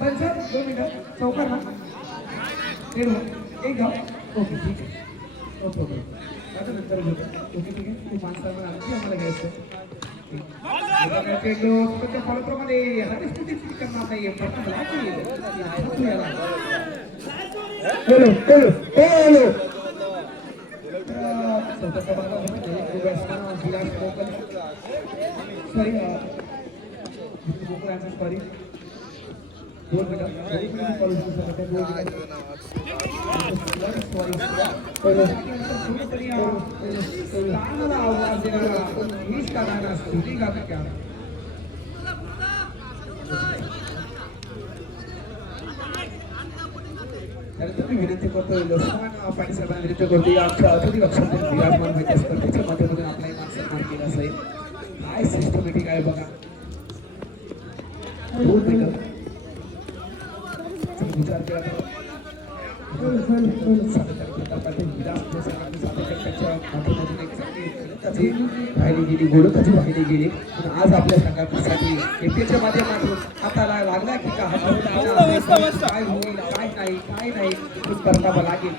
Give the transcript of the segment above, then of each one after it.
पण सर 2 मिनिटं चौकार ना एक गाव ओके ठीक आहे नो प्रॉब्लेम आता नंतर बोलतो ओके ठीक आहे तू माणसाला आणखी आम्हाला घ्यायचं त्या फॉलोप्रमाणे हरिस्थितीच करणार नाहीये पण लागली बोलो बोलो बोलो स्वतःचा बाबा सॉरी सॉरी बोल बेटा आवाज देणारा मीच करणारा स्तुती गाता क्या मी विनंती करतो लोकसभा पाटील साहेबांना विनंती करतो या आमच्या अतिथी लक्षात विराजमान व्हायच्या स्पर्धेच्या माध्यमातून आपलाही मान सन्मान केला असेल काय सिस्टमॅटिक आहे बघा विचार केला राहिली गेली गोलकाची वाहिली गेली पण आज आपल्या संघासाठी एकतेच्या माध्यमातून हाताला लागला की काय होईल काय नाही करावं लागेल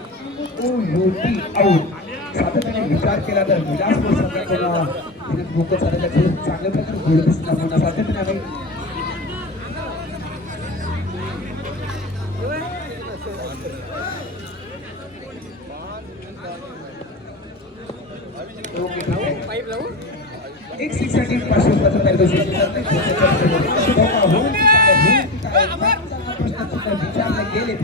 सातत्याने विचार केला तर विलासपूर संघातून भूक चालण्याचं चांगल्या प्रकारे गोल दिसला सातत्याने आम्ही एक सिक्ससाठी 500 रुपयाचा पारितोषिक विचारले गेले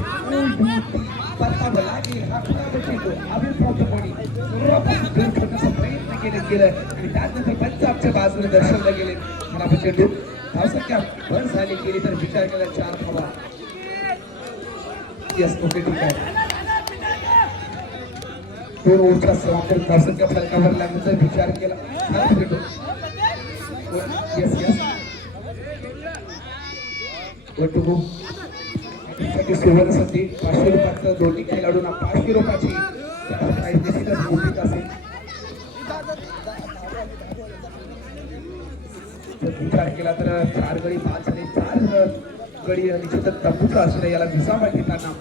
प्रयत्न केले गेलं आणि त्यानंतर पंजाबच्या बाजूने दर्शवलं गेले मला चेंडू धावसंख्या बंद झाली गेली तर विचार केला 4 धावा यस ओके ठीक आहे 2 ओव्हरचा समाप्त धावसंख्या फलकावर लागण्याचा विचार केला यस यस वटुगो साठी सुवर्ण संधी 500 रुपयाचं दोन्ही खेळाडूंना 500 रुपयाची प्राइस निश्चितच मोठी असेल विचार केला तर 4 गडी 5 आणि 4 गडी निश्चितच तंबूचा असणे याला विसावा घेताना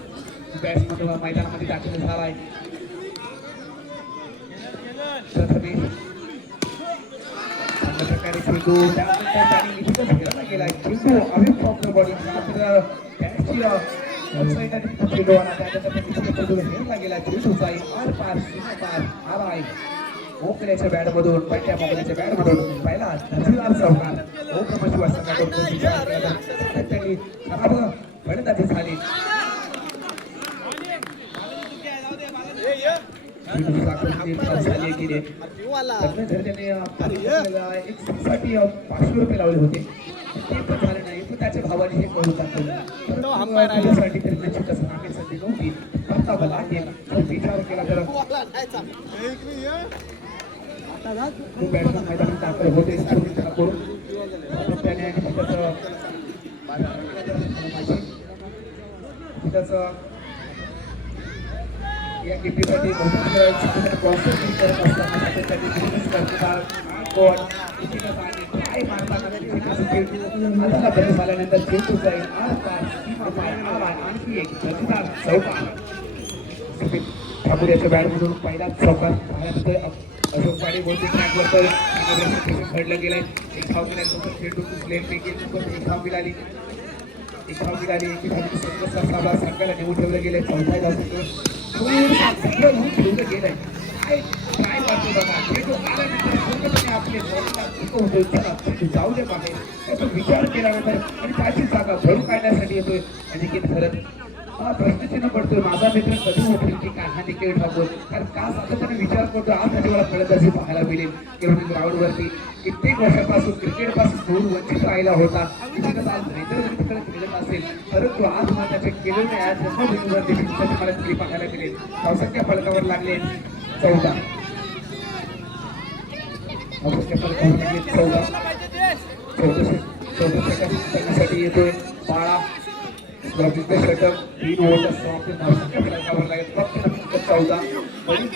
बॅट्समन मैदानामध्ये दाखल झाला आहे प्रकारे चेंडू त्यानंतर त्यांनी निश्चितच घेतला गेला चेंडू अविप्रॉपर बॉडी मात्र त्याची चेंडू आला त्यानंतर चेंडू घेतला गेला चेंडू जाईल आर पार सीमा पार आला आहे मोकल्याच्या बॅटमधून पट्ट्या मोकल्याच्या बॅटमधून पहिला धर्मीदार चौकार ओक्रमशिवाय संघाकडून त्यांनी खराब फलंदाजी झाली साठी 500 रुपये लावले होते ते पण झाले नाही पण त्याच्या भावाने हे करू टाकण्यासाठी तरी निश्चितच नामी संधी नव्हती परतावा लागेल विचार केला तर बॅट्समन मैदानात दाखल होते करून त्याने या टिपीसाठी प्रोसेसिंग करत असताना काय मारताना बदल झाल्यानंतर चेंडू जाईल आणखी एक चौकार ठाकूर याच्या बॅटमधून पहिला चौकार पाहिल्यानंतर अशोक पाणी बोलते ट्रॅकवर घडलं गेलंय एक धाव मिळाल्यानंतर चेंडू प्लेन पैकी एक धाव मिळाली संघाला नेऊन ठेवलं गेलंय चौथा ठेवलं गेलंय काय बाजू बघा चेंडू आल्यानंतर आपले जाऊ दे बाहेर त्याचा विचार केल्यानंतर आणि त्याची जागा भरून काढण्यासाठी येतोय अनिकेत भरत हा प्रश्नचिन्ह पडतोय माझा मित्र कधी उठेल की काय हा निकेत ठाकूर कारण का सातत्याने विचार करतो आज मला फलंदाजी पाहायला मिळेल किंवा ग्राउंडवरती कित्येक वर्षापासून क्रिकेटपासून दूर वंचित राहिला होता निश्चितच आज नेतृत्वाकडे खेळत असेल परंतु आज मला त्याचे केलेले आज जन्मभूमीवरती मला खेळी पाहायला मिळेल धावसंख्या फलकावर लागले 14 साठी येतोय बाळा षटक 3 ओव्हरचा समाप्ती धावसंख्या फलकावर लागेल फक्त 14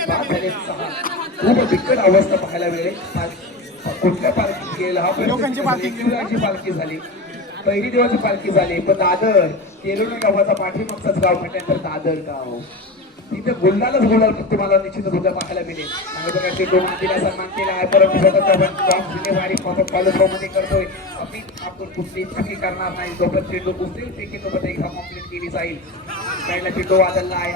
बाद झाले 6 खूप बिकट अवस्था पाहायला मिळेल कुठल्या पालखीत गेला हा पालखी झाली पहिली देवाची पालखी झाली पण दादर केलोना गावाचा पाठीमागचाच गाव म्हटल्यानंतर दादर गाव तिथे गुलदालच गुलाल तुम्हाला निश्चितच उद्या पाहायला मिळेल. आणि बघा चेंडू मातीला सन्मान केला आहे परंतु स्वतःचा पण जॉब जिम्मेवारी फॉलोमध्ये करतोय. आम्ही आपण कुठली चुकी करणार नाही जोपर्यंत चेंडू कुठलीही पैकी तोपर्यंत एकदा कम्प्लीट केली जाईल. पहिला चेंडू वादळला आहे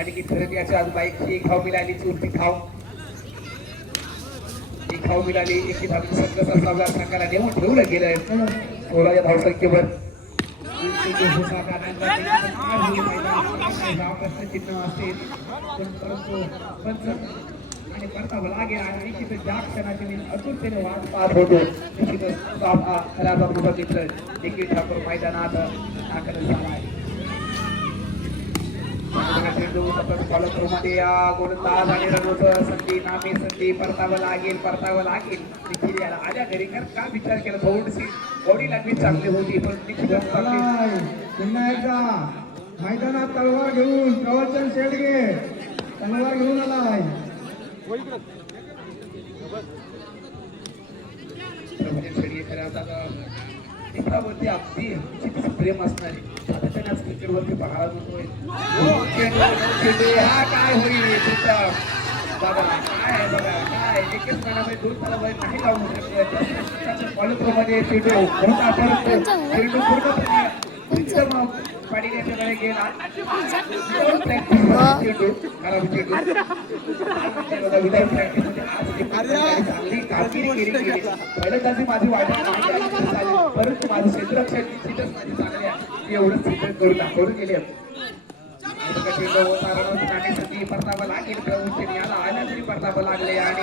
आणि की खरं याच्या आज बाईकची एक धाव मिळाली चुरती धाव एक धाव मिळाली एक धाव संघाचा सावला संघाला नेऊन ठेवलं गेलंय 16 या धावसंख्येवर. आणि परतावं लागेल आणि ज्या क्षणाची मी अचूकतेने वाट पाहत होतो निश्चितच खऱ्या बघितलं देखील ठाकूर मैदानात दाखल झाला आहे. मध्ये गोलंदाज आणि रणोत्सव संधी नामी संधी परतावं लागेल देखील याला आल्या घरी का विचार केला थोडीशी बॉडी लँग्वेज चांगली होती पण पुन्हा एकदा मैदानात तलवार घेऊन प्रवचन शेडगे तलवार घेऊन आलाय. मित्रावरती अगदी प्रेम असणारे आता त्यांना क्रिकेटवरती पहारा होतोय. हा काय होईल बघा काय बघा काय एकच मॅडम 2 तलावाई नाही लावू शकत. कॉलेजमध्ये चेंडू मोठा परत चेंडू पूर्णपणे पाडीण्याच्याकडे गेला चेंडू खराब चेंडू विदाऊट प्रॅक्टिस चांगली कामगिरी केली. फलंदाजी माझी वाटत परंतु माझं क्षेत्ररक्षण निश्चितच माझी चांगली आहे एवढंच सिद्ध करून दाखवून गेले. परतावा लागेल प्रभूचे याला आल्या तरी परतावा लागले आणि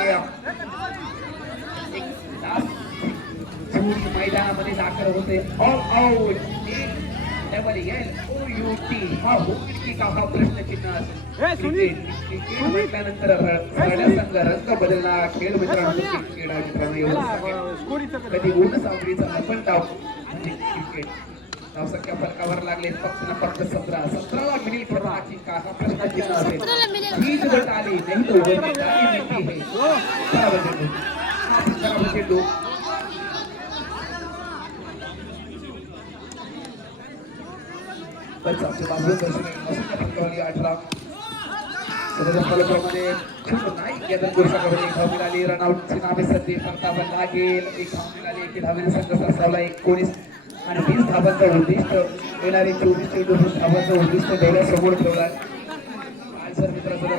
मैदानामध्ये दाखल होते. ऑल आउट हा होईल का हा प्रश्नचिन्ह म्हटल्यानंतर संघ रंग बदलला खेळ मित्रांनो कधी ऊन सावलीचा आपण डाव म्हणजे क्रिकेट धावसंख्या फरकावर लागले फक्त 17ला मिनिट प्रमाणाची का हा प्रश्नचिन्ह असेल ही गट आली नाही तो चेंडू रनआउटची नावे सध्या परतावा लागेल. एक धाव मिळाली एक धावेने संघ सरसावला 19 आणि 20 धावांचं उद्दिष्ट येणारे 24 चेंडू 20 धावांचं उद्दिष्ट डोळ्यासमोर ठेवलाय. सर मित्रांनो